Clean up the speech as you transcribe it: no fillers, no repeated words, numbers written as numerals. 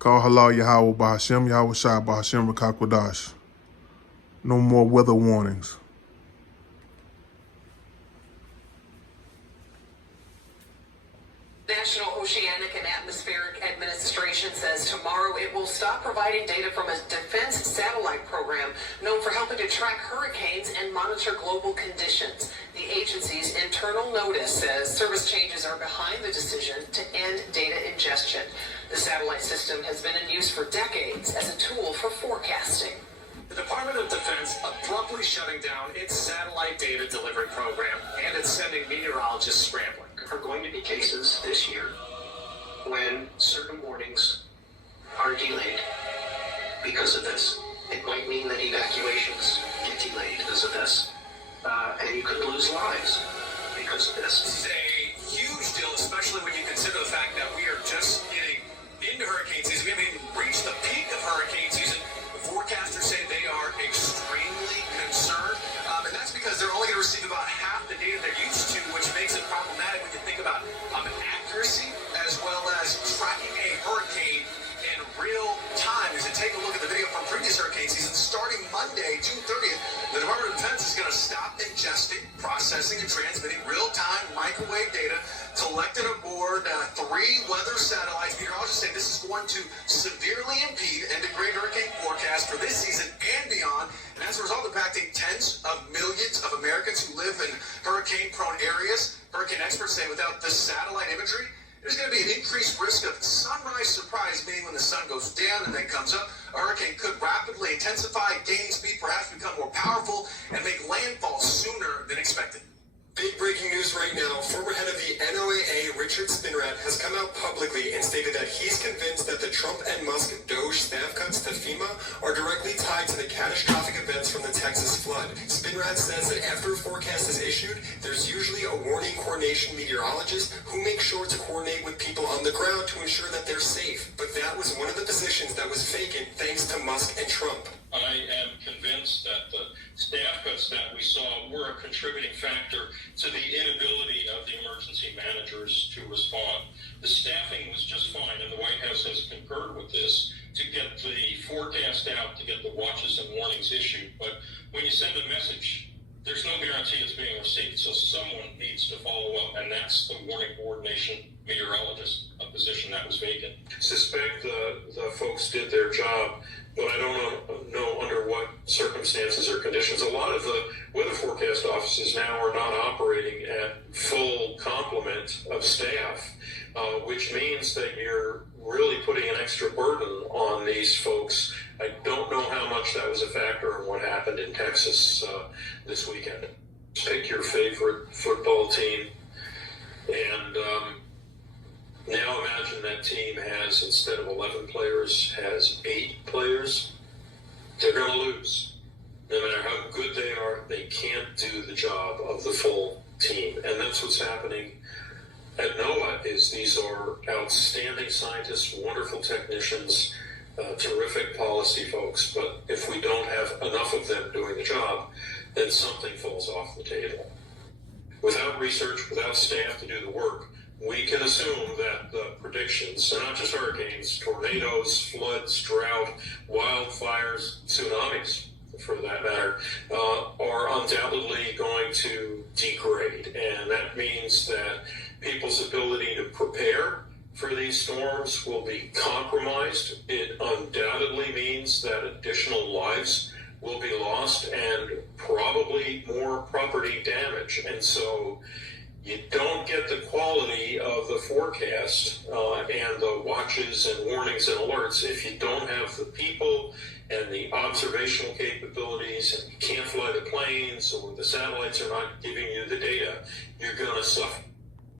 Call halal Yahweh Bahashem Yahweh Shai Bahashem Rakakwadash. No more weather warnings. National Oceanic and Atmospheric Administration says tomorrow it will stop providing data from a defense satellite program known for helping to track hurricanes and monitor global conditions. The agency's internal notice says service changes are behind the decision to end data ingestion. The satellite system has been in use for decades as a tool for forecasting. The Department of Defense abruptly shutting down its satellite data delivery program, and it's sending meteorologists scrambling. Are going to be cases this year when certain warnings are delayed because of this. It might mean that evacuations get delayed because of this. And you could lose lives because of this. This is a huge deal, especially when you consider the fact that we are just getting into hurricane season. We haven't even reached the peak of hurricane season. The forecasters say they are extremely concerned. And that's because they're only going to receive about half the data they're used to, which makes it problematic when you think about accuracy as well as tracking a hurricane in real time. As you take a look at the video from previous hurricane season, starting Monday, June 30th, the Department of Defense is going to stop ingesting, processing, and transmitting real-time microwave data collected aboard 3 weather satellites. Meteorologists say this is going to severely impede and degrade hurricane forecasts for this season and beyond, and as a result impacting tens of millions of Americans who live in hurricane-prone areas. Hurricane experts say without this satellite imagery, there's going to be an increased risk of sunrise surprise, meaning when the sun goes down and then comes up, a hurricane could rapidly intensify, gain speed, perhaps become more powerful, and make landfall sooner than expected. Big breaking news right now. Former head of the NOAA, Richard Spinrad, has come out publicly and stated that he's convinced that the Trump and Musk Doge staff cuts to FEMA are directly tied to the catastrophic events from the Texas flood. Spinrad says that after a forecast is issued, there's usually a warning coordination meteorologist who makes sure to coordinate with people on the ground to ensure that they're safe. But that was one of the positions that was vacant thanks to Musk and Trump. I am convinced that the staff cuts that we saw were a contributing factor to the inability of the emergency managers to respond. The staffing was just fine, and the White House has concurred with this to get the forecast out, to get the watches and warnings issued. But when you send a message, there's no guarantee it's being received, so someone needs to follow up, and that's the warning coordination meteorologist, a position that was vacant. Suspect the folks did their job, but I don't know under what circumstances or conditions. A lot of the weather forecast offices now are not operating at full complement of staff, which means that you're really putting an extra burden on these folks. I don't know how much that was a factor in what happened in Texas this weekend. Pick your favorite football team, and now imagine that team has, instead of 11 players, has 8 players. They're going to lose. No matter how good they are, they can't do the job of the full team. And that's what's happening at NOAA. Is these are outstanding scientists, wonderful technicians, terrific policy folks. But if we don't have enough of them doing the job, then something falls off the table. Without research, without staff to do the work, we can assume that the predictions, and not just hurricanes, tornadoes, floods, drought, wildfires, tsunamis, for that matter, are undoubtedly going to degrade. And that means that people's ability to prepare for these storms will be compromised. It undoubtedly means that additional lives will be lost and probably more property damage. And so you don't get the quality of the forecast and the watches and warnings and alerts if you don't have the people and the observational capabilities, and you can't fly the planes or the satellites are not giving you the data. You're going to suffer.